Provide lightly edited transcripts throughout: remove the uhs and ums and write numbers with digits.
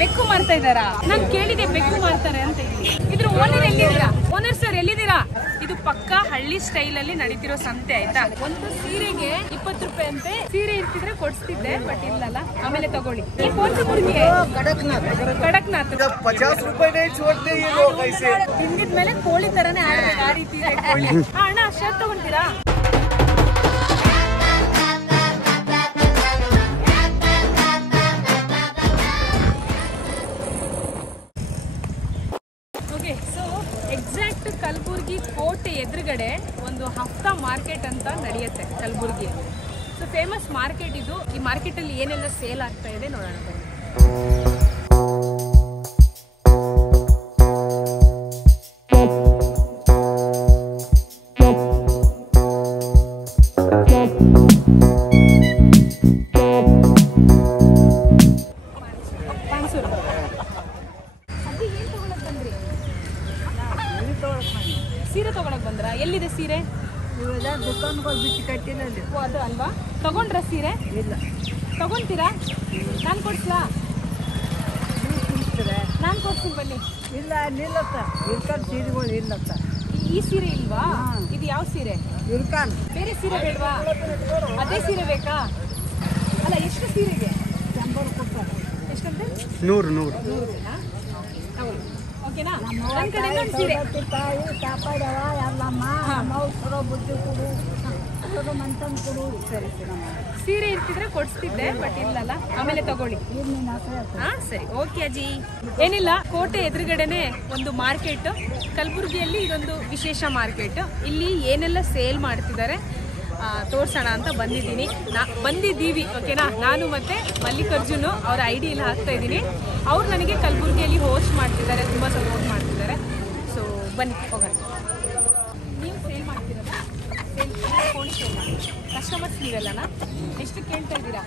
ಬೆಕ್ಕು ಮಾರ್ತಾ ಇದ್ದಾರಾ? ನಾನು ಕೇಳಿದೆ ಬೆಕ್ಕು ಮಾರ್ತಾರೆ ಅಂತ ಹೇಳಿ. ಇದ್ರ ಓನರ್ ಎಲ್ಲಿದ್ದೀರಾ? ಓನರ್ ಸರ್ ಎಲ್ಲಿದ್ದೀರಾ? ಇದು ಪಕ್ಕ ಹಳ್ಳಿ ಸ್ಟೈಲ್ ಅಲ್ಲಿ ನಡೀತಿರೋ ಸಂತೆ ಆಯ್ತಾ. ಒಂದು ಸೀರೆಗೆ 20 ರೂಪಾಯಿ ಅಂತೆ. ಸೀರೆ ಇರ್ತಿದ್ರೆ ಕೊಡ್ಸ್ತಿದ್ದೆ, ಬಟ್ ಇಲ್ಲಲ್ಲ. ಆಮೇಲೆ ತಗೊಳ್ಳಿ. ಈ ಕೋನ್ಸಿ ಮುರ್ಗಿ ಕಡಕ್ನಾಥ್ 50 ರೂಪಾಯಿ ತಿಂದಿದ್ಮೇಲೆ ಕೋಳಿ ತರನೇ ಆಡ್ಬೇಕು, ಆ ರೀತಿ ಇದೆ ಕೋಳಿ. ಅಣ್ಣ ಶರ್ಟ್ ತಗೊಂತೀರಾ? ಎಕ್ಸಾಕ್ಟ್ ಕಲಬುರ್ಗಿ ಕೋಟೆ ಎದುರುಗಡೆ ಒಂದು ಹಫ್ತಾ ಮಾರ್ಕೆಟ್ ಅಂತ ನಡೆಯುತ್ತೆ ಕಲಬುರ್ಗಿಯಲ್ಲಿ. ಸೊ ಫೇಮಸ್ ಮಾರ್ಕೆಟ್ ಇದು. ಈ ಮಾರ್ಕೆಟಲ್ಲಿ ಏನೆಲ್ಲ ಸೇಲ್ ಆಗ್ತಾ ಇದೆ ನೋಡೋಣ ಬನ್ನಿ. ಸೀರೆ ತಗೊಳಕ್ ಬಂದ್ರ? ಎಲ್ಲಿದೆ ಸೀರೆ? ಬಿಟ್ಟು ಕಟ್ಟಿಲ್ಲ. ಅದು ಅಲ್ವಾ? ತಗೊಂಡ್ರ ಸೀರೆ? ಇಲ್ಲ. ತಗೊಂತೀರಾ? ನಾನು ಕೊಡ್ಸ್ಲಾ? ನಾನು ಕೊಡ್ತೀನಿ ಬನ್ನಿ. ಇಲ್ಲ ನಿಲ್ಲತ್ತ ಇರ್ಕಾನ್ ಸೀರೆಗಳು ಇಲ್ಲತ್ತ. ಈ ಸೀರೆ ಇಲ್ವಾ? ಇದು ಯಾವ ಸೀರೆ? ಇರ್ಕಾನ್. ಬೇರೆ ಸೀರೆ ಬೇಡವಾ? ಅದೇ ಸೀರೆ ಬೇಕಾ? ಅಲ್ಲ, ಎಷ್ಟು ಸೀರೆಗೆ? 100 ಕೊಡ್ತಾರೆ. ಎಷ್ಟಂತೆ? 100 ಓಕೆನಾ? ನನ್ನ ಕಡೆಯಿಂದ ಒಂದು ಸೀರೆ. ತಾಯಿ ಕಾಪಾಡವ ಎಲ್ಲಮ್ಮ ಮೌಸರು ಬುದ್ಧಿ ಕೊಡು, ಮಂತನ್ ಕೊಡು. ಸರಿ ಸರಿ. ಸೀರೆ ಇರ್ತಿದ್ರೆ ಕೊಡ್ಸ್ತಿದ್ದೆ, ಬಟ್ ಇಲ್ಲಲ್ಲ. ಆಮೇಲೆ ತಗೊಳ್ಳಿ. ಹಾ ಸರಿ, ಓಕೆ ಅಜ್ಜಿ. ಏನಿಲ್ಲ, ಕೋಟೆ ಎದುರುಗಡೆನೆ ಒಂದು ಮಾರ್ಕೆಟ್. ಕಲಬುರ್ಗಿಯಲ್ಲಿ ಇದೊಂದು ವಿಶೇಷ ಮಾರ್ಕೆಟ್. ಇಲ್ಲಿ ಏನೆಲ್ಲ ಸೇಲ್ ಮಾಡ್ತಿದ್ದಾರೆ ತೋರ್ಸೋಣ ಅಂತ ಬಂದಿದ್ದೀವಿ. ಓಕೆನಾ? ನಾನು ಮತ್ತೆ ಮಲ್ಲಿಕಾರ್ಜುನ್ ಅವರ ಐಡಿ ಎಲ್ಲ ಹಾಕ್ತಾ ಇದ್ದೀನಿ. ಅವ್ರು ನನಗೆ ಕಲಬುರ್ಗಿಯಲ್ಲಿ ಹೋಸ್ಟ್ ಮಾಡ್ತಿದ್ದಾರೆ, ತುಂಬ ಸಪೋರ್ಟ್ ಮಾಡ್ತಿದ್ದಾರೆ. ಸೊ ಬನ್ನಿ ಹೋಗೋಣ. ನೀವು ಸೇಲ್ ಮಾಡ್ತಿರೋದಾ? ಕೋಣಿ ಸೇಲ್ ಮಾಡಿ ಕಸ್ಟಮರ್ಸ್ ನೀವೆಲ್ಲನಾ? ಎಷ್ಟು ಕೇಳ್ತಾ ಇದ್ದೀರಾ?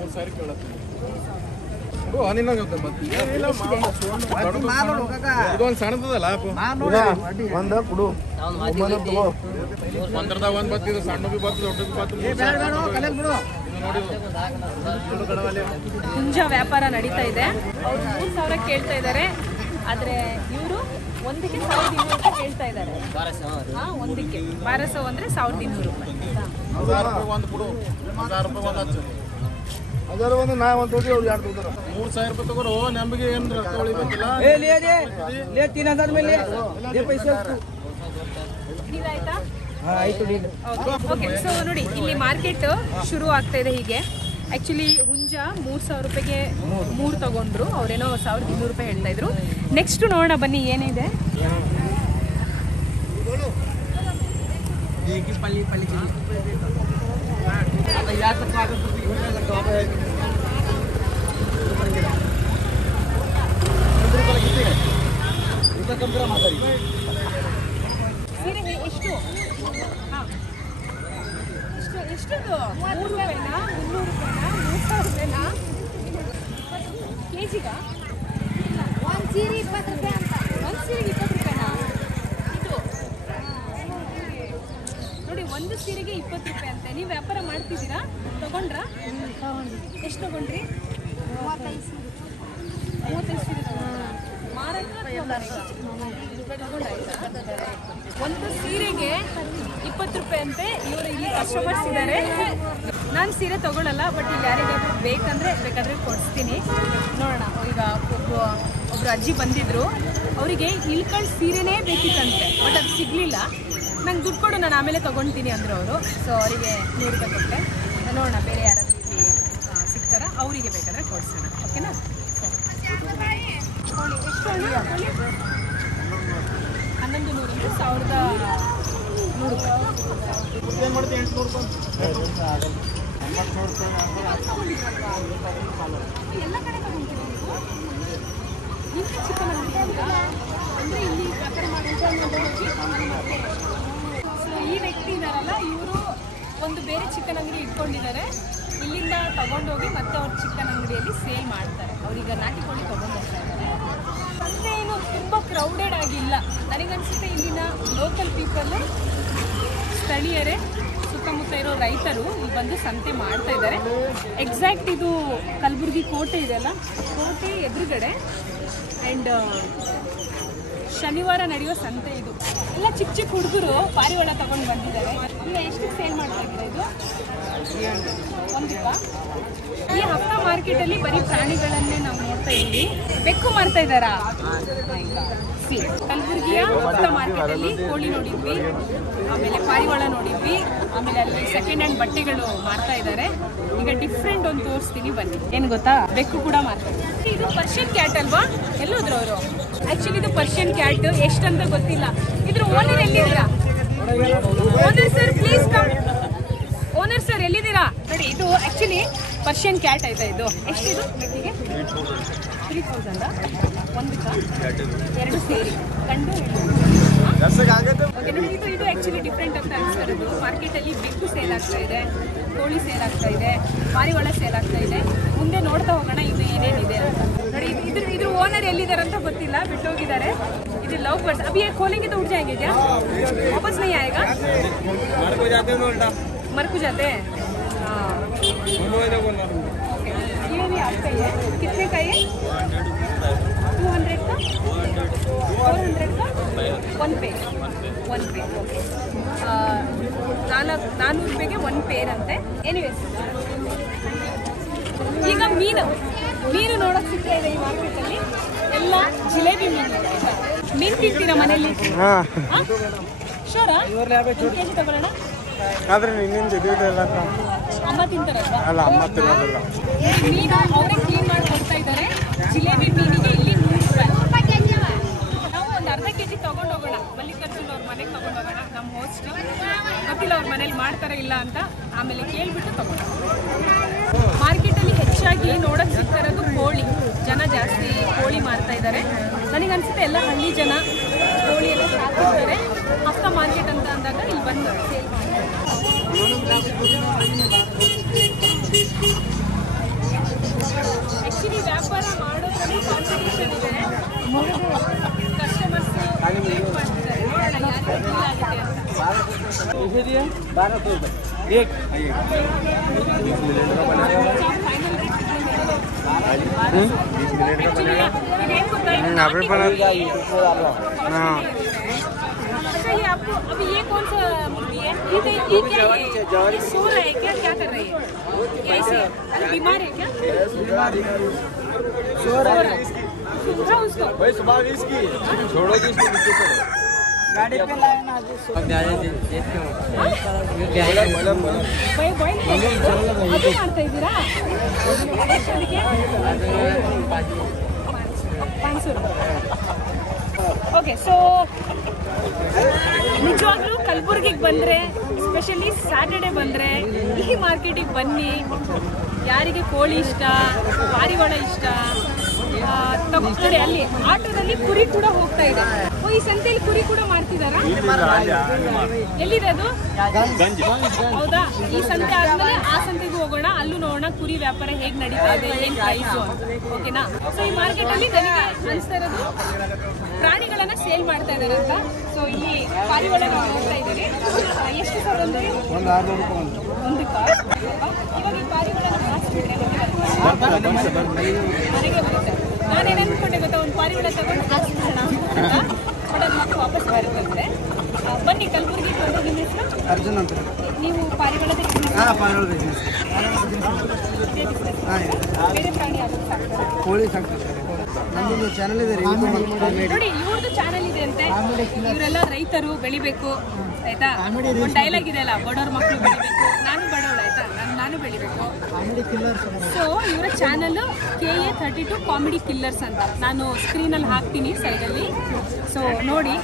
3000 ಕೇಳುತ್ತೆ. ಇದೊಂದು ಸಣ್ಣದಲ್ಲ ಒಂದ ಕುಡು ಒಂದ್ರದಾಗ ಒಂದ್ ಬತ್ತಿದ್ದು, ಸಣ್ಣ ಬಿ ಬತ್ತು, ದೊಡ್ಡ ಬಿ ಬತ್ತು. ಹುಂಜ ವ್ಯಾಪಾರ ನಡೀತಾ ಇದೆ. ಅವ್ರು 3000 ಕೇಳ್ತಾ ಇದ್ದಾರೆ, ಆದ್ರೆ ಇವರು ಒಂದಕ್ಕೆ 1200 ರೂಪಾಯಿ ಕೇಳ್ತಾ ಇದ್ದಾರೆ. ಒಂದಕ್ಕೆ 1200 ಅಂದ್ರೆ 1200 ರೂಪಾಯಿ. 1000 ರೂಪಾಯಿ ಒಂದು ಕೊಡು, 1000 ರೂಪಾಯಿ ಒಂದು ಹಚ್ಚು. 1000 ಒಂದು ನಾ ಒಂದು ತೋಡಿ ಅವ್ರು 2 ತಗೋತಾರ. 3000 ರೂಪಾಯಿ ತಗೋರು. ನಮಗೆ ಏನು ರೊಕ್ಕ ಉಳಿಬೇಕಿಲ್ಲ. 3000 ಮೇಲೆ ಪೈಸೆ ಇದಾಯ್ತಾ? ಆಯ್ತು. ಓಕೆ. ಸೊ ನೋಡಿ, ಇಲ್ಲಿ ಮಾರ್ಕೆಟ್ ಶುರು ಆಗ್ತಾ ಇದೆ ಹೀಗೆ. ಆ್ಯಕ್ಚುಲಿ ಹುಂಜ 3000 ರೂಪಾಯಿಗೆ 3 ತಗೊಂಡ್ರು. ಅವರೇನೋ 1200 ರೂಪಾಯಿ ಹೇಳ್ತಾ ಇದ್ರು. ನೆಕ್ಸ್ಟ್ ನೋಡೋಣ ಬನ್ನಿ ಏನಿದೆ. ಸೀರೆ ಎಷ್ಟು? ಎಷ್ಟದು? 3 ರೂಪಾಯಿನಾ? 300 ರೂಪಾಯಿನಾ? 3000 ರೂಪಾಯಿನಾ? ಕೆಜಿಗ? ಒಂದು ಸೀರೆ 20 ರೂಪಾಯಿ ಅಂತ. ಒಂದು ಸೀರೆಗೆ 20 ರೂಪಾಯಿನಾ? ಇದು ನೋಡಿ, ಒಂದು ಸೀರೆಗೆ 20 ರೂಪಾಯಿ ಅಂತೆ. ನೀವು ವ್ಯಾಪಾರ ಮಾಡ್ತಿದ್ದೀರಾ? ತಗೊಂಡ್ರಾ? ಎಷ್ಟು ತಗೊಂಡ್ರಿ? 35 ಸೀರೆ ಒಂದು ಸೀರೆಗೆ 20 ರೂಪಾಯಿ ಅಂತೆ. ಇವರು ಇಲ್ಲಿ ಕಸ್ಟಮರ್ಸ್ ಇದ್ದಾರೆ. ನಾನು ಸೀರೆ ತಗೊಳ್ಳಲ್ಲ, ಬಟ್ ಇಲ್ಲಿ ಯಾರಿಗಾದ್ರೂ ಬೇಕಾದ್ರೆ ಕೊಡಿಸ್ತೀನಿ. ನೋಡೋಣ. ಈಗ ಒಬ್ರು ಅಜ್ಜಿ ಬಂದಿದ್ರು, ಅವರಿಗೆ ಇಳ್ಕಲ್ ಸೀರೆನೇ ಬೇಕಿತ್ತಂತೆ, ಬಟ್ ಅದು ಸಿಗಲಿಲ್ಲ. ನಂಗೆ ದುಡ್ಡು ಕೊಡು, ನಾನು ಆಮೇಲೆ ತೊಗೊಳ್ತೀನಿ ಅಂದರು ಅವರು. ಸೊ ಅವರಿಗೆ 100 ರೂಪಾಯಿ ಕೊಟ್ಟೆ. ನೋಡೋಣ ಬೇರೆ ಯಾರಾದ್ರೂ ಇಲ್ಲಿ ಸಿಗ್ತಾರ, ಅವರಿಗೆ ಬೇಕಾದರೆ ಕೊಡಿಸೋಣ. ಓಕೆನಾ? ಎಷ್ಟು 1100 ಅಂದರೆ 1100 ಎಲ್ಲ ಕಡೆ ತಗೊಂತೀವಿ ನೀವು? ಚಿಕನ್ ಅಂದರೆ ಇಲ್ಲಿ ವ್ಯಾಪಾರ ಮಾಡುವಂಥ. ಸೊ ಈ ವ್ಯಕ್ತಿ ಇದ್ದಾರಲ್ಲ, ಇವರು ಒಂದು ಬೇರೆ ಚಿಕನ್ ಅಂಗಡಿ ಇಟ್ಕೊಂಡಿದ್ದಾರೆ. ಇಲ್ಲಿಂದ ತಗೊಂಡೋಗಿ ಮತ್ತೆ ಅವ್ರ ಚಿಕನ್ ಅಂಗಡಿಯಲ್ಲಿ ಸೇಲ್ ಮಾಡ್ತಾರೆ. ಅವ್ರೀಗ ನಾಟಿ ಕೋಳಿ ತೊಗೊಂಡು ಹೋಗ್ತಾ ಇದ್ದಾರೆ. ಸಂತೆ ಏನು ತುಂಬ ಕ್ರೌಡೆಡ್ ಆಗಿಲ್ಲ ನನಗನ್ಸುತ್ತೆ. ಇಲ್ಲಿನ ಲೋಕಲ್ ಪೀಪಲ್, ಸ್ಥಳೀಯರೇ, ಸುತ್ತಮುತ್ತ ಇರೋ ರೈತರು ಇಲ್ಲಿ ಬಂದು ಸಂತೆ ಮಾಡ್ತಾ ಇದ್ದಾರೆ. ಎಕ್ಸಾಕ್ಟ್ ಇದು ಕಲಬುರ್ಗಿ ಕೋಟೆ ಇದೆಯಲ್ಲ, ಕೋಟೆ ಎದುರುಗಡೆ. ಆ್ಯಂಡ್ ಶನಿವಾರ ನಡೆಯೋ ಸಂತೆ ಇದು. ಎಲ್ಲ ಚಿಕ್ಕ ಚಿಕ್ಕ ಹುಡುಗರು ಪಾರಿವಾಳ ತಗೊಂಡು ಬಂದಿದ್ದಾರೆ. ಈಗ ಎಷ್ಟು ಸೇಲ್ ಮಾಡ್ತಾ ಇದ್ದೀರಾ ಇದು? ಒಂದಿಪ್ಪ. ಈ ಹಬ್ಬ ಮಾರ್ಕೆಟಲ್ಲಿ ಬರೀ ಪ್ರಾಣಿಗಳನ್ನೇ ನಾವು ನೋಡ್ತಾ ಇದ್ದೀವಿ. ಬೆಕ್ಕು ಮಾರ್ತಾ ಇದ್ದಾರಾ? ಕಲಬುರಗಿಯ ಹಬ್ಬ ಮಾರ್ಕೆಟಲ್ಲಿ ಕೋಳಿ ನೋಡಿದ್ವಿ, ಆಮೇಲೆ ಪಾರಿವಾಳ ನೋಡಿದ್ವಿ, ಆಮೇಲೆ ಅಲ್ಲಿ ಸೆಕೆಂಡ್ ಹ್ಯಾಂಡ್ ಬಟ್ಟೆಗಳು ಮಾರ್ತಾ ಇದ್ದಾರೆ. ಈಗ ಡಿಫ್ರೆಂಟ್ ಒಂದು ತೋರಿಸ್ತೀನಿ ಬನ್ನಿ. ಏನು ಗೊತ್ತಾ, ಬೆಕ್ಕು ಕೂಡ ಮಾರ್ತಾ ಇದ್ದಾರೆ. ಇದು ಪರ್ಷಿಯನ್ ಕ್ಯಾಟ್ ಅಲ್ವಾ? ಎಲ್ಲೋದ್ರು ಅವರು? ಆಕ್ಚುಲಿ ಇದು ಪರ್ಷಿಯನ್ ಕ್ಯಾಟ್, ಎಷ್ಟಂತ ಗೊತ್ತಿಲ್ಲ. ಇದ್ರ ಓನರ್ ಎಲ್ಲಿದ್ದೀರಾ? Owner sir please come. Owner sir ಎಲ್ಲಿದ್ದೀರಾ? ನೋಡಿ, ಇದು ಆಕ್ಚುಲಿ ಪರ್ಷಿಯನ್ ಕ್ಯಾಟ್ ಆಯ್ತಾ. ಇದು ಎಷ್ಟಿದು ಬೆಕ್ಕಿಗೆ? 3000 ಒಂದಕ್ಕೆ? ಎರಡು ಸೇರಿ ಗಂಡು ಓಕೆ. ನೋಡಿ, ಇದು ಆಕ್ಚುಲಿ ಡಿಫ್ರೆಂಟ್ ಅಂತ ಅನಿಸ್ತಿರೋದು. ಮಾರ್ಕೆಟಲ್ಲಿ ಬೆಕ್ಕು ಸೇಲ್ ಆಗ್ತಾ ಇದೆ, ಕೋಳಿ ಸೇಲ್ ಆಗ್ತಾ ಇದೆ, ಪಾರಿವಾಳ ಸೇಲ್ ಆಗ್ತಾ ಇದೆ. ಮುಂದೆ ನೋಡ್ತಾ ಹೋಗೋಣ ಇದು ಏನೇನಿದೆ ಅಂತ. ನೋಡಿ, ಇದ್ರ ಓನರ್ ಎಲ್ಲಿದ್ದಾರೆ ಅಂತ ಗೊತ್ತಿಲ್ಲ, ಬಿಟ್ಟೋಗಿದ್ದಾರೆ. ಇದು ಲವ್ ಬರ್ಡ್ಸ್. ಅಭಿ खोलेंगे तो उड़ जाएंगे क्या? वापस नहीं आएगा? मर को जाते हैं। हाँ, ये भी आपका ही है? कितने का ये? 200 का? 400 का? 1 पेर. ಓಕೆ. 400 ರೂಪಾಯಿಗೆ 1 ಪೇರ್ ಅಂತೆ. ಎನಿವೇಸ್, ಈಗ ಮೀನು ನೋಡೋಕೆ ಸಿಗ್ತಾ ಇದೆ ಈ ಮಾರ್ಕೆಟಲ್ಲಿ. ಎಲ್ಲ ಜಿಲೇಬಿ ಮೀನು ತಿಂತೀರಾ ಮನೇಲಿ? ಶೋರಾ? 1 ಕೆಜಿ ತಗೊಳ್ಳೋಣ. ಆದ್ರೆ ನಿನ್ನಿಂದ ಅಮ್ಮ ತಿಂತಾರಲ್ವಾ? ಅಲ್ಲ, ಅಮ್ಮ ತಿನ್ನೋದಿಲ್ಲ. ಮೀನು ಅವರೇ ಕ್ಲೀನ್ ಮಾಡಿ ಕೊಡ್ತಾ ಇದ್ದಾರೆ. ಜಿಲೇಬಿ ಮೀನಿಗೆ ಇಲ್ಲಿ 100 ರೂಪಾಯಿ. ನಾವು ಒಂದು ಅರ್ಧ ಕೆಜಿ ತಗೊಂಡು ಹೋಗೋಣ. ಮಲ್ಲಿಕಾರ್ಜುನ್ ಅವ್ರ ಮನೆಗೆ ತಗೊಂಡು ಹೋಗೋಣ. ನಮ್ಮ ಹೋಸ್ಟ್ ಗೊತ್ತಿಲ್ಲ ಅವ್ರ ಮನೇಲಿ ಮಾಡ್ತಾರ ಇಲ್ಲ ಅಂತ, ಆಮೇಲೆ ಕೇಳ್ಬಿಟ್ಟು ತಗೊಂಡು. ಮಾರ್ಕೆಟಲ್ಲಿ ಹೆಚ್ಚಾಗಿ ನೋಡಕ್ ಸಿಗ್ತಾ ಇರೋದು ಕೋಳಿ. ಜನ ಜಾಸ್ತಿ ಕೋಳಿ ಮಾರ್ತಾ ಇದ್ದಾರೆ. ನನಗನ್ಸುತ್ತೆ ಎಲ್ಲ ಹಳ್ಳಿ ಜನ ಕೋಳಿ ಎಲ್ಲ ಸಾಕಿರ್ತಾರೆ. ಹಫ್ತಾ ಮಾರ್ಕೆಟ್ ಅಂತ ಅಂದಾಗ ಇಲ್ಲಿ ಬಂದು ಸೇಲ್ ಮಾಡ್ತಾರೆ. ಆಕ್ಚುಲಿ ವ್ಯಾಪಾರ ಮಾಡೋದ್ರಲ್ಲಿ ಕಾಂಪಿಟೇಷನ್ ಇದೆ. ಕಸ್ಟಮರ್ಸ್ ಮಾಡ್ತಿದ್ದಾರೆ. ನೋಡೋಣ ಯಾರು ಆಗುತ್ತೆ अच्छा, ये आपको अभी ये कौन सा मुर्गी है? ये क्या है? सो रहा है क्या? क्या कर रही है? कैसे? अरे बीमार है क्या? सो रहा है। उठा उसको। भाई सुबह इसकी छोड़ो कि इसको नीचे करो। गाड़ी पे लाए ना ಅದೇ ಮಾಡ್ತಾ ಇದ್ದೀರಾ? ಓಕೆ. ಸೊ ನಿಜವಾಗ್ಲೂ ಕಲಬುರ್ಗಿಗೆ ಬಂದರೆ, ಎಸ್ಪೆಷಲಿ ಸ್ಯಾಟರ್ಡೆ ಬಂದರೆ ಈ ಮಾರ್ಕೆಟಿಗೆ ಬನ್ನಿ. ಯಾರಿಗೆ ಕೋಳಿ ಇಷ್ಟ, ಪಾರಿವಾಳ ಇಷ್ಟ, ನೋಡಿ ಅಲ್ಲಿ ಆಟೋದಲ್ಲಿ ಕುರಿ ಕೂಡ ಹೋಗ್ತಾ ಇದೆ. ಈ ಸಂತೆಯಲ್ಲಿ ಕುರಿ ಕೂಡ ಮಾಡ್ತಿದಾರಾ? ಎಲ್ಲಿದೆ ಅದು? ಹೌದಾ? ಈ ಸಂತೆ ಆದ್ಮೇಲೆ ಆ ಸಂತೆಗೂ ಹೋಗೋಣ, ಅಲ್ಲೂ ನೋಡೋಣ ಕುರಿ ವ್ಯಾಪಾರ ಹೇಗ್ ನಡೀತಾ ಇದೆ, ಏನ್ ಪ್ರೈಸು. ಓಕೆನಾ? ಸೊ ಈ ಮಾರ್ಕೆಟ್ ಅಲ್ಲಿ ನನಗೆ ಅನಿಸ್ತಾ ಇರೋದು ಪ್ರಾಣಿಗಳನ್ನ ಸೇಲ್ ಮಾಡ್ತಾ ಇದಾರೆ ಅಂತ. ಸೊ ಇಲ್ಲಿ ಪಾರಿವಾಳ ನೋಡ್ತಾ ಇದ್ದೀರಿ. ಎಷ್ಟು ಸರ್ ಒಂದು? 600 ರೂಪಾಯಿ ಒಂದಕ್ಕೆ. ಇವಾಗ ಈ ಪಾರಿವಾಳ ಮನೆಗೆ ಬರುತ್ತೆ. ನಾನೇನು ಅನ್ಕೊಂಡೆ ಗೊತ್ತಾ, ಒಂದು ಪಾರಿವಾಳ ತಗೊಂಡು ಹಾಕ್ಬಿಡೋಣ ಅಂತ. ಬಟ್ ಅದು ಮತ್ತೆ ವಾಪಸ್ ಬರುತ್ತೆ. ಬನ್ನಿ ಕಲಬುರ್ಗಿ ಬಂದು. ನಿಮ್ಮ ಹೆಸರು? ಅರ್ಜುನ್ ಅಂತ. ನೀವು ಪಾರಿವಾಳ ಬೇರೆ ಪ್ರಾಣಿ ಆಗುತ್ತೆ? ಕೋಳಿ ಸಾಕ್ತಾರೆ. ನಮ್ಮದು ಚಾನಲ್ ಇದೆ, ನೋಡಿ ಇವ್ರದ್ದು ಚಾನಲ್ ಇದೆ ಅಂತೆ. ಇವರೆಲ್ಲ ರೈತರು, ಬೆಳಿಬೇಕು ಆಯ್ತಾ. ಒಂದು ಡೈಲಾಗ್ ಇದೆ ಅಲ್ಲ, ಬಡವ್ರ ಮಕ್ಕಳು ಬೆಳಿಬೇಕು. ನಾನು ಬಡವಳು ಆಯ್ತಾ, ನಾನು ಬೆಳಿಬೇಕು. ಸೊ ಇವರ ಚಾನಲ್ KA32 ಕಾಮಿಡಿ ಕಿಲ್ಲರ್ಸ್ ಅಂತ. ನಾನು ಸ್ಕ್ರೀನಲ್ಲಿ ಹಾಕ್ತೀನಿ ಸೈಡಲ್ಲಿ. ಸೊ ನೋಡಿ.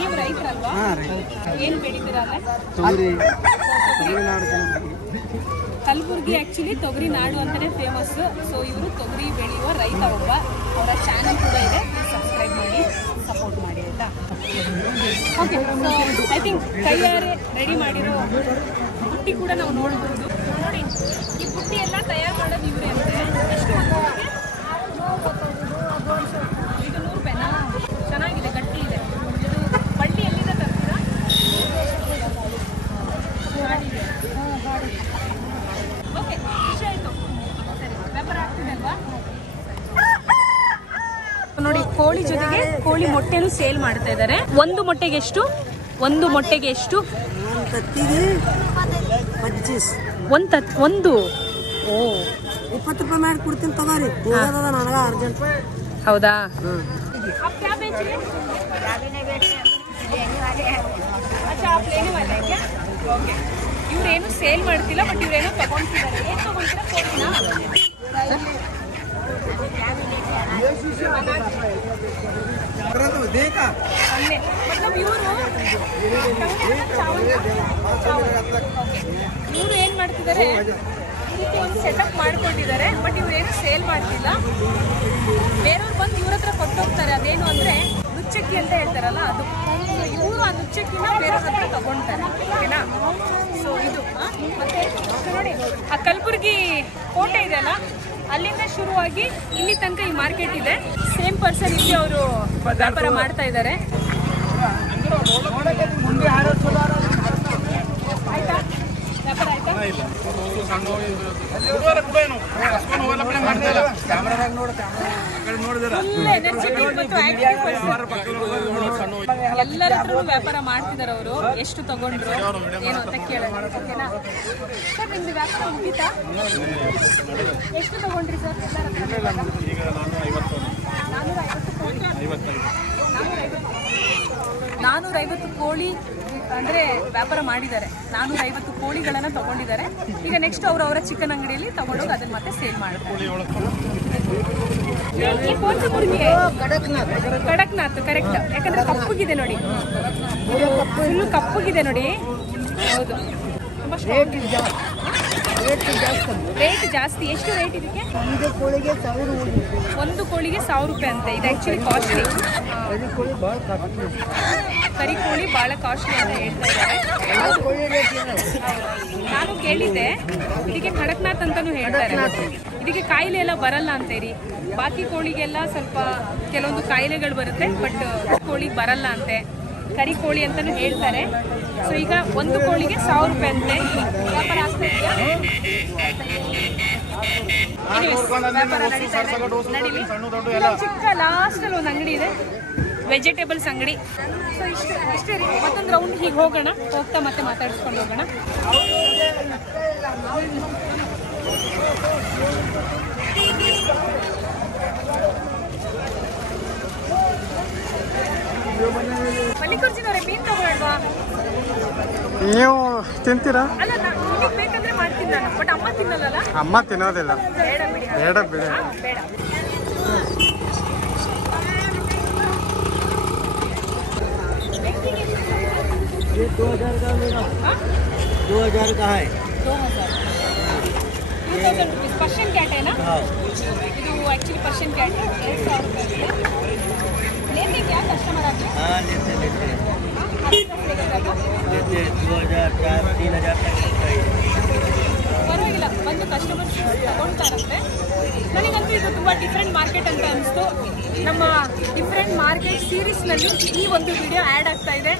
ನೀವು ರೈತರಲ್ವಾ? ಏನು ಬೆಳಿತೀರಾ? ಕಲಬುರ್ಗಿ ಆ್ಯಕ್ಚುಲಿ ತೊಗರಿ ನಾಡು ಅಂತಲೇ ಫೇಮಸ್. ಸೊ ಇವರು ತೊಗರಿ ಬೆಳೆಯುವ ರೈತ ಒಬ್ಬ. ಅವರ ಚಾನಲ್ ಕೂಡ ಇದೆ, ಸಬ್ಸ್ಕ್ರೈಬ್ ಮಾಡಿ, ಸಪೋರ್ಟ್ ಮಾಡಿ ಆಯಿತಾ. ಓಕೆ. ಸೊ ಐ ಥಿಂಕ್ ಕೈಯಾರೆ ರೆಡಿ ಮಾಡಿರೋ ಬುಟ್ಟಿ ಕೂಡ ನಾವು ನೋಡ್ಬೋದು. ನೋಡಿ, ಈ ಬುಟ್ಟಿ ಎಲ್ಲ ತಯಾರು ಮಾಡೋದು ಇವರೇ ಅಂತೆ. ಎಷ್ಟು? ಇದು 100 ರೂಪಾಯಿನಾ? ಚೆನ್ನಾಗಿದೆ, ಗಟ್ಟಿ ಇದೆ. ಇದು ಬಳ್ಳಿ ಎಲ್ಲಿಂದ ತರ್ತೀರಾ? ಗಾಡಿ ಇದೆ. ಓಕೆ, ಖುಷಿ ಆಯಿತು. ಸರಿ, ವ್ಯಾಪಾರ ಆಗ್ತಿದೆ ಅಲ್ವಾ? ಕೋಳಿ ಜೊತೆಗೆ ಕೋಳಿ ಮೊಟ್ಟೆನೂ ಸೇಲ್ ಮಾಡ್ತಾ ಇದ್ದಾರೆ. ಒಂದು ಮೊಟ್ಟೆಗೆ ಎಷ್ಟು? ಒಂದು ಮೊಟ್ಟೆಗೆ ಎಷ್ಟು? ಒಂದು ಓ 20 ರೂಪಾಯಿ ಮಾಡಿ ಕೊಡ್ತೀನಿ ತಗೋರಿ. ನನಗ ಅರ್ಜೆಂಟ್. ಹೌದಾ? ಇವ್ರೇನು ಸೇಲ್ ಮಾಡ್ತಿಲ್ಲ, ಬಟ್ ಇವ್ರೇನೋ ತಗೊಂತಿದ್ದಾರೆ. ಏನ್ ತಗೊಂತೀರಾ? ಇವರು ಏನ್ ಮಾಡ್ತಿದ್ದಾರೆ, ಒಂದು ಸೆಟಪ್ ಮಾಡ್ಕೊಂಡಿದ್ದಾರೆ, ಬಟ್ ಇವ್ರೇನು ಸೇಲ್ ಮಾಡ್ತಿಲ್ಲ. ಬೇರೆಯವ್ರು ಬಂದು ಇವ್ರ ಹತ್ರ ಕೊಟ್ಟೋಗ್ತಾರೆ. ಅದೇನು ಅಂದ್ರೆ ನುಚ್ಚಕ್ಕಿ ಅಂತ ಹೇಳ್ತಾರಲ್ಲ, ಅದು. ಇವರು ಆ ನುಚ್ಚಕ್ಕಿನ ಬೇರೆಯವ್ರ ಹತ್ರ ತಗೊಂತಾರೆ. ಓಕೆನಾ? ಸೊ ಇದು ಮತ್ತೆ ನೋಡಿ, ಆ ಕಲಬುರ್ಗಿ ಕೋಟೆ ಇದೆ ಅಲ್ಲ, ಅಲ್ಲಿಂದ ಶುರುವಾಗಿ ಇಲ್ಲಿ ತನಕ ಈ ಮಾರ್ಕೆಟ್ ಇದೆ. ಸೇಮ್ ಪರ್ಸನ್ ಇಲ್ಲಿ ಅವರು ವ್ಯಾಪಾರ ಮಾಡ್ತಾ ಇದ್ದಾರೆ. ಆಯ್ತಾ? ವ್ಯಾಪಾರ ಆಯ್ತಾ? ಎಲ್ಲರ ಹತ್ರ ವ್ಯಾಪಾರ ಮಾಡ್ತಿದ್ದಾರೆ ಅವರು. ಎಷ್ಟು ತಗೊಂಡ್ರು ಏನು ಅಂತ ಕೇಳೋಣ. ಓಕೆನಾ ಸರ್? ನಿಮ್ದು ವ್ಯಾಪಾರ ಮುಗೀತಾ? ಎಷ್ಟು ತಗೊಂಡ್ರಿ ಸರ್? 450 ಕೋಳಿ ಅಂದ್ರೆ ವ್ಯಾಪಾರ ಮಾಡಿದ್ದಾರೆ. 450 ಕೋಳಿಗಳನ್ನ ತಗೊಂಡಿದ್ದಾರೆ. ಈಗ ನೆಕ್ಸ್ಟ್ ಅವರ ಚಿಕನ್ ಅಂಗಡಿಯಲ್ಲಿ ತಗೊಂಡೋಗಿ ಅದನ್ನ ಮತ್ತೆ ಸೇಲ್ ಮಾಡ್ತಾರೆ. ಕಡಕ್ನಾಥ್ ಕರೆಕ್ಟ್. ಯಾಕಂದ್ರೆ ಕಪ್ಪಗಿದೆ ನೋಡಿ, ಫುಲ್ಲು ಕಪ್ಪಗಿದೆ ನೋಡಿ. ಹೌದು, ರೇಟ್ ಜಾಸ್ತಿ. ಎಷ್ಟು ರೇಟ್ ಇದಕ್ಕೆ? ಒಂದು ಕೋಳಿಗೆ 1000 ರೂಪಾಯಿ ಅಂತೆ. ಇದು ಆಕ್ಚುಲಿ ಕಾಸ್ಟ್ಲಿ. ಕರಿ ಕೋಳಿ ಬಹಳ ಕಾಸ್ಟ್ಲಿ ಅಂತ ಹೇಳ್ತಾ ಇದ್ದಾರೆ. ನಾನು ಕೇಳಿದ್ದೆ, ಇದಕ್ಕೆ ಕಡಕ್ನಾಥ್ ಅಂತಾನು ಹೇಳ್ತಾರೆ. ಇದಕ್ಕೆ ಕಾಯಿಲೆ ಎಲ್ಲ ಬರಲ್ಲ ಅಂತೇರಿ. ಬಾಕಿ ಕೋಳಿಗೆಲ್ಲ ಸ್ವಲ್ಪ ಕೆಲವೊಂದು ಕಾಯಿಲೆಗಳು ಬರುತ್ತೆ, ಬಟ್ ಕೋಳಿಗೆ ಬರಲ್ಲ ಅಂತೆ. ಕರಿ ಕೋಳಿ ಅಂತಾನು ಹೇಳ್ತಾರೆ. ಸೊ ಈಗ ಒಂದು ಕೋಳಿಗೆ 1000 ರೂಪಾಯಿ ಅಂತೆ. ವ್ಯಾಪಾರ ಆಗ್ತಾ ಇದೆಯಾ? ಚಿಕ್ಕ ಲಾಸ್ಟ್ ಅಲ್ಲಿ ಒಂದು ಅಂಗಡಿ ಇದೆ, ವೆಜಿಟೇಬಲ್ಸ್ ಅಂಗಡಿ. ಸೊ ಇಷ್ಟೇ ರೀ. ಮತ್ತೊಂದು ರೌಂಡ್ ಹೀಗೆ ಹೋಗೋಣ, ಹೋಗ್ತಾ ಮತ್ತೆ ಮಾತಾಡಿಸ್ಕೊಂಡು ಹೋಗೋಣ. ಮಲ್ಲಿಕಾರ್ಜುನವರೇ, ಮೀನು ತಗೊಳ್ವಾ? ನೀವು ತಿಂತೀರಾ? ಅಲ್ಲ, ನಿಮಗೆ ಬೇಕಂದ್ರೆ ಮಾಡ್ತೀನಿ ನಾನು, ಬಟ್ ಅಮ್ಮ ತಿನ್ನಲ್ಲ. ಅಮ್ಮ ತಿನ್ನೋದಿಲ್ಲ. ಬೇಡ ಬಿಡಿ. ಬೇಡ ಬಿಡಿ. ಬೇಡ. 2000 का है. 2000 रुपीज़. पर्शियन कैट है ना? ಇದು एक्चुअली पर्शियन कैट है. 2000 रुपये लेते क्या कस्टमर आपके? हाँ लेते लेते 2000 3000 तक. ಪರವಾಗಿಲ್ಲ, ಬಂದು ಕಸ್ಟಮರ್ಸ್ ತಗೊಳ್ತಾರಂತೆ. ನನಗಂತೂ ಇದು ತುಂಬ ಡಿಫ್ರೆಂಟ್ ಮಾರ್ಕೆಟ್ ಅಂತ ಅನಿಸ್ತು. ನಮ್ಮ ಡಿಫ್ರೆಂಟ್ ಮಾರ್ಕೆಟ್ ಸೀರೀಸ್ನಲ್ಲಿ ಈ ಒಂದು ವಿಡಿಯೋ ಆ್ಯಡ್ ಆಗ್ತಾ ಇದೆ.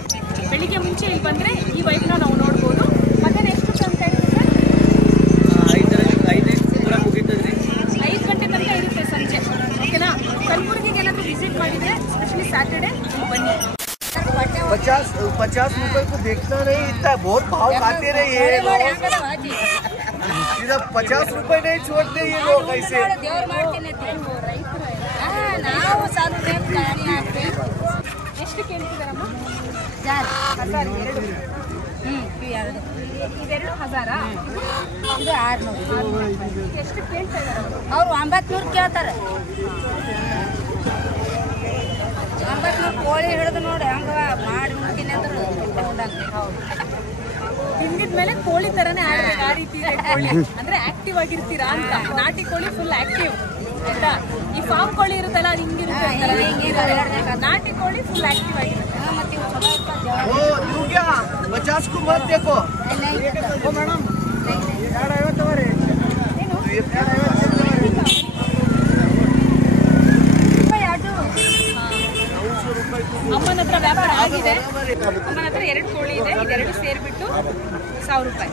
ಬೆಳಿಗ್ಗೆ ಮುಂಚೆ ಇಲ್ಲಿ ಬಂದರೆ ಈ ವೈಬ್ನ ನಾವು ನೋಡ್ಬೋದು. ಮತ್ತೆ ಎಷ್ಟು ಅಂತ ಹೇಳಿದ್ರೆ 5 ಗಂಟೆ ತನಕ ಇರುತ್ತೆ ಸಂಜೆ. ಓಕೆನಾ? ಕಲಬುರ್ಗಿಗೆ ಏನಾದರೂ ವಿಸಿಟ್ ಮಾಡಿದರೆ ಸ್ಪೆಷಲಿ ಸ್ಯಾಟರ್ಡೆ ಬನ್ನಿ. 50 रुपए को देखना नहीं, इतना बहुत भाव खाते रहे ये लोग. इधर 50 रुपए नहीं छोड़ते ये लोग ऐसे. ಎಷ್ಟು ಕೇಳ್ತಿದಾರಮ್ಮ? 1000. ಇದೆರಡು 1000. ಇದು 600. ಎಷ್ಟು ಕೇಳ್ತಾ ಇದಾರೆ ಅವ್ರು? 900 ಕೇಳ್ತಾರೆ. 900 ಕೋಳಿ ಹಿಡಿದು ನೋಡಿ ಹಂಗ ಮಾಡಿ ಮುಟ್ಟಿನ ಅಂದ್ರೆ ತಿಂದಿದ್ಮೇಲೆ ಕೋಳಿ ತರನೇ ಆಡ್ಬೇಕು. ಆ ರೀತಿ ಇದೆ ಕೋಳಿ ಅಂದ್ರೆ ಆಕ್ಟಿವ್ ಆಗಿರ್ತೀರಾ ಅಂತ. ನಾಟಿ ಕೋಳಿ ಫುಲ್ ಆಕ್ಟಿವ್ ಆಯ್ತಾ? ಈ ಫಾರ್ಮ್ ಕೋಳಿ ಇರುತ್ತಲ್ಲ, ಅದು ಹಿಂಗಿರುತ್ತೆ. ನಾಟಿ ಕೋಳಿ ಫುಲ್ ಆಕ್ಟಿವ್ ಆಗಿರುತ್ತೆ. ಮತ್ತೆ ಇವು ಚಲೋ ಇರ್ತಾವ. 50 को मत देखो. ಮೇಡಮ್ ಅಮ್ಮನ ಹತ್ರ ವ್ಯಾಪಾರ ಆಗಿದೆ. ಅಮ್ಮನ ಹತ್ರ 2 ಕೋಳಿ ಇದೆ. ಇದೆರಡು ಸೇರಿಬಿಟ್ಟು 1000 ರೂಪಾಯಿ.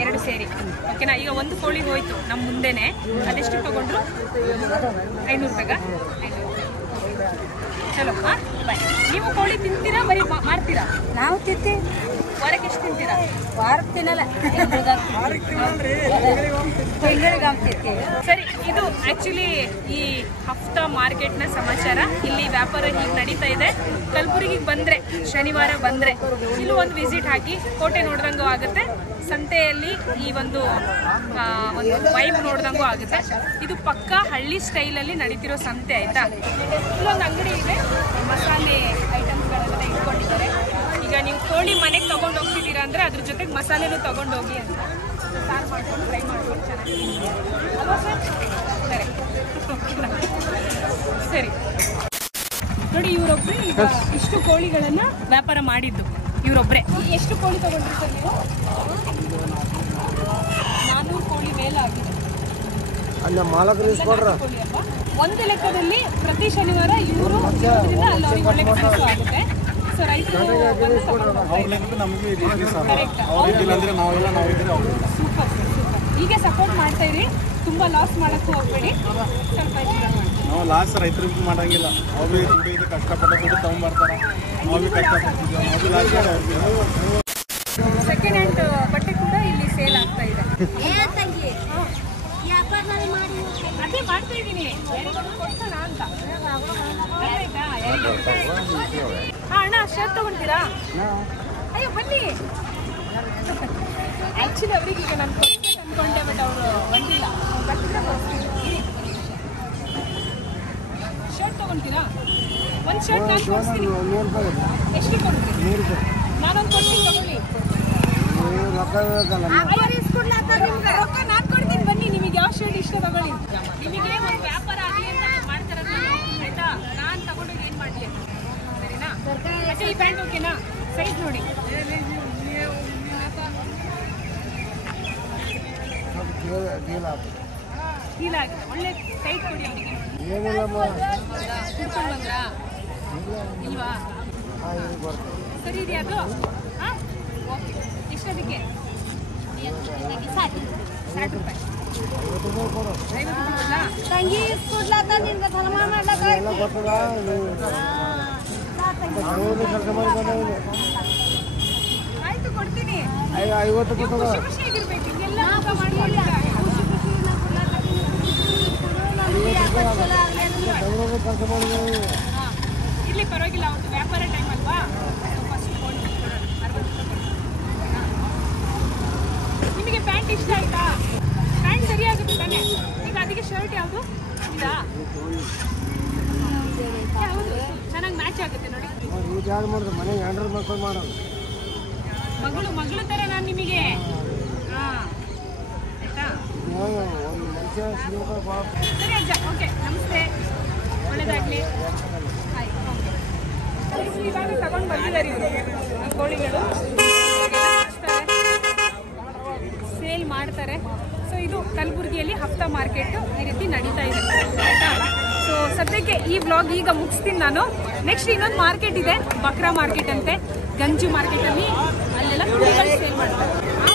2 ಸೇರಿ. ಓಕೆನಾ? ಈಗ ಒಂದು ಕೋಳಿಗೆ ಹೋಯ್ತು ನಮ್ಮ ಮುಂದೆನೆ. ಅದೆಷ್ಟು ತಗೊಂಡ್ರು? 500 ರೂಪಾಯಿಗ? 500. ಚಲೋ ಬಾಯ್. ನೀವು ಕೋಳಿ ತಿಂತೀರಾ ಬರೀ ಮಾರ್ತೀರಾ? ನಾವು ತಿಂತೀವಿ. ವಾರಕ್ಕೆ ಎಷ್ಟು ತಿಂತೀರಾ? ವಾರಕ್ಕೆ ತಿನ್ನಲ್ಲ, ತಿಂಗಳಿಗೆ ತಿಂತೀವಿ. ಸರಿ, ಇದು ಆಕ್ಚುಲಿ ಈ ಹಫ್ತಾ ಮಾರ್ಕೆಟ್ನ ಸಮಾಚಾರ. ಇಲ್ಲಿ ವ್ಯಾಪಾರ ಹೀಗೆ ನಡೀತಾ ಇದೆ. ಕಲಬುರಗಿಗೆ ಬಂದ್ರೆ, ಶನಿವಾರ ಬಂದ್ರೆ ಇಲ್ಲೂ ಒಂದು ವಿಸಿಟ್ ಹಾಕಿ ಕೋಟೆ ನೋಡ್ದಂಗೂ ಆಗುತ್ತೆ, ಸಂತೆಯಲ್ಲಿ ಈ ಒಂದು ವೈಬ್ ನೋಡ್ದಂಗೂ ಆಗುತ್ತೆ. ಇದು ಪಕ್ಕ ಹಳ್ಳಿ ಸ್ಟೈಲಲ್ಲಿ ನಡೀತಿರೋ ಸಂತೆ ಆಯ್ತಾ. ಇಲ್ಲೊಂದು ಅಂಗಡಿ ಇದೆ, ಮಸಾಲೆ ಐಟಮ್ಸ್ಗಳೆಲ್ಲ ಇಟ್ಕೊಂಡಿದ್ದಾರೆ. ಈಗ ನೀವು ಕೋಳಿ ಮನೆಗೆ ತಗೊಂಡು ಹೋಗ್ತಿದ್ದೀರಾ ಅಂದರೆ ಅದ್ರ ಜೊತೆಗೆ ಮಸಾಲೆನೂ ತಗೊಂಡೋಗಿ ಅಂತ ಸಾರು ಮಾಡ್ಕೊಂಡು ಫ್ರೈ ಮಾಡ್ಕೊಂಡು ಚೆನ್ನಾಗಿ ಅಲ್ವಾ ಸರ್? ಸರಿ ನೋಡಿ, ಇವರೊಬ್ಬರೇ ಈಗ ಇಷ್ಟು ಕೋಳಿಗಳನ್ನ ವ್ಯಾಪಾರ ಮಾಡಿದ್ದು ಇವರೊಬ್ಬರೇ. ಎಷ್ಟು ಕೋಳಿ ತಗೊಂಡ್ರಿ ಸರ್ ನೀವು? 400 ಕೋಳಿ ಮೇಲಾಗಿದೆ. ಕೋಳಿ ಅಲ್ವಾ? ಒಂದು ಲೆಕ್ಕದಲ್ಲಿ ಪ್ರತಿ ಶನಿವಾರ ಇವರು ಇರೋದ್ರಿಂದ ಅಲ್ಲಿ ಅವ್ರಿಗೆ ಒಳ್ಳೆ ಕೆಲಸ ಆಗುತ್ತೆ. ಸೊ ರೈತರು ಸೂಪರ್. ಹೀಗೆ ಸಪೋರ್ಟ್ ಮಾಡ್ತಾ ಇರಿ, ತುಂಬಾ ಲಾಸ್ ಮಾಡಕ್ಕೂ ಹೋಗ್ಬೇಡಿ. ಸ್ವಲ್ಪ ನಾವು ಲಾಸ್ ರೈತರಿಗೆ ಮಾಡಂಗಿಲ್ಲ. ಅವ್ರು ದುಡ್ಡು ಕಷ್ಟಪಟ್ಟು ದುಡ್ಡು ತಗೊಂಡ್ಬರ್ತಾರೆ. ಸೆಕೆಂಡ್ ಹ್ಯಾಂಡ್ ಬಟ್ಟೆ ಕೂಡ ಇಲ್ಲಿ ಸೇಲ್ ಆಗ್ತಾ ಇದೆ. ಅದೇ ಮಾಡ್ತಾ ಇದ್ದೀನಿ, ಕೊಡ್ಸೋಣ ಅಂತ. ಹಾ ಅಣ್ಣ, ಶರ್ಟ್ ತಗೊಂತೀರಾ? ಅಯ್ಯೋ ಬನ್ನಿ. ಆಕ್ಚುಲಿ ಅವ್ರಿಗೆ ಈಗ ನಾನು ಕೊಡ್ತೀನಿ ಅನ್ಕೊಂಡೆ, ಬಟ್ ಅವರು ಬಂದಿಲ್ಲ. ಶರ್ಟ್ ತಗೊಂತೀರಾ? ಒಂದು ಶರ್ಟ್ ನಾನು ಕೊಡ್ತೀನಿ. ಎಷ್ಟು ಕೊಡ್ತೀನಿ? ನಾನೊಂದು ಕೊಡ್ತೀನಿ, ತಗೊಳ್ಳಿ. ರೊಕ್ಕ ನಾನು ಕೊಡ್ತೀನಿ, ಬನ್ನಿ. ನಿಮಗೆ ಯಾವ ಶರ್ಟ್ ಇಷ್ಟ ತಗೊಳ್ಳಿ. ನಿಮಗೆ ಒಂದು ವ್ಯಾಪಾರ ಆಗಲಿ ಅಂತ ಮಾಡ್ತಾರಲ್ಲ, ಆಯ್ತಾ? ನಾನು ತಗೊಂಡೋಗಿ ಏನು ಮಾಡಲಿ, ಸರಿನಾ? ಅಚ್ಚಾ, ಈ ಪ್ಯಾಂಟ್ ಓಕೆನಾ? ಸೈಜ್ ನೋಡಿ. ಫೀಲ್ ಆಗಿದೆ, ಒಳ್ಳೆ ಟೈಟ್ ಕೊಡಿ ಅವರಿಗೆ. ಕುಡ್ಕೊಂಡು ಬಂದ್ರಾ? ಇಲ್ವಾ? ಸರಿ ಇದೆಯಾ ಅದು? ಹಾಂ, ಓಕೆ. ಎಷ್ಟದಕ್ಕೆ? 60 ರೂಪಾಯಿ. 50 ರೂಪಾಯಿ ತಂಗಿ ಕೊಡ್ಲಾತ ನಿನ್ಗೆ ಧರ್ಮ ಮಾಡ್ಲಾಕ ಆಯ್ತು, ಕೊಡ್ತೀನಿ. 50 ಖುಷಿ ಖುಷಿಯಾಗಿರ್ಬೇಕು, ಹಿಂಗೆಲ್ಲ ಮಾಡಿ. ಇಲ್ಲಿ ಪರವಾಗಿಲ್ಲ, ಅವತ್ತು ವ್ಯಾಪಾರ ಟೈಮ್ ಅಲ್ವಾ? ಫಸ್ಟ್ ನಿಮಗೆ ಪ್ಯಾಂಟ್ ಇಷ್ಟ ಆಯ್ತಾ? ಪ್ಯಾಂಟ್ ಸರಿಯಾಗುತ್ತೆ ತಾನೆ? ಈಗ ಅದಕ್ಕೆ ಶರ್ಟ್ ಯಾವುದು ಇದಾ? ಹೌದು, ಚೆನ್ನಾಗಿ ಮ್ಯಾಚ್ ಆಗುತ್ತೆ ನೋಡಿ. ಮಗಳು ತರ ನಾನು ನಿಮಗೆ. ಆಯ್ತಾ? ಸರಿ ಅಜ್ಜ, ಓಕೆ, ನಮಸ್ತೆ, ಒಳ್ಳೇದಾಗ್ಲಿ. ಆಯ್ತು, ಓಕೆ. ಇವಾಗ ತಗೊಂಡು ಬಂದಿದ್ದಾರೆ ಇವರು ಕೋಳಿಗಳು, ಸೇಲ್ ಮಾಡ್ತಾರೆ. ಸೊ ಇದು ಕಲಬುರಗಿಯಲ್ಲಿ ಹಫ್ತಾ ಮಾರ್ಕೆಟ್ ಈ ರೀತಿ ನಡೀತಾ ಇದೆ, ಆಯ್ತಾ? ಸೊ ಸದ್ಯಕ್ಕೆ ಈ ವ್ಲಾಗ್ ಈಗ ಮುಗಿಸ್ತೀನಿ ನಾನು. ನೆಕ್ಸ್ಟ್ ಇನ್ನೊಂದು ಮಾರ್ಕೆಟ್ ಇದೆ, ಬಕ್ರಾ ಮಾರ್ಕೆಟ್ ಅಂತೆ, ಗಂಜು ಮಾರ್ಕೆಟಲ್ಲಿ, ಅಲ್ಲೆಲ್ಲ ಕೋಳಿಗಳು ಸೇಲ್ ಮಾಡ್ತಾರೆ.